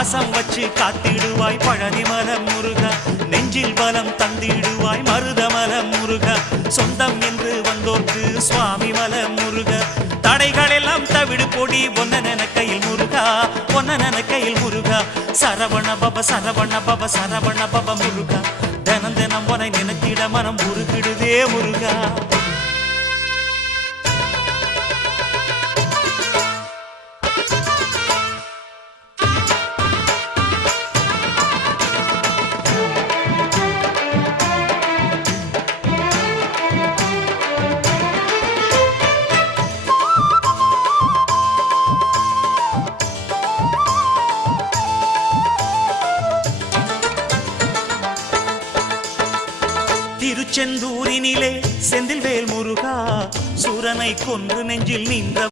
பாசம் வச்சு காத்திடுவாய் பழனிமல முருகா, நெஞ்சில் பலம் தந்திடுவாய் மருதமல முருகா, சொந்தம் என்று வந்தோர்க்கு சுவாமி மல முருகா, தடைகள் எல்லாம் தவிடு பொடி ஒன்ன நெனக்கையில் முருகா, ஒன்ன நெனக்கையில் முருகா, சரவண பப சரவண பப சரவண பப முருகா, தினம் தினம் உனை நினைத்திட மனம் உருகிடுதே முருகா. திருச்செந்தூரினிலே செந்தில்வேல் முருகா, சூரனை கொன்று நெஞ்சில் நின்ற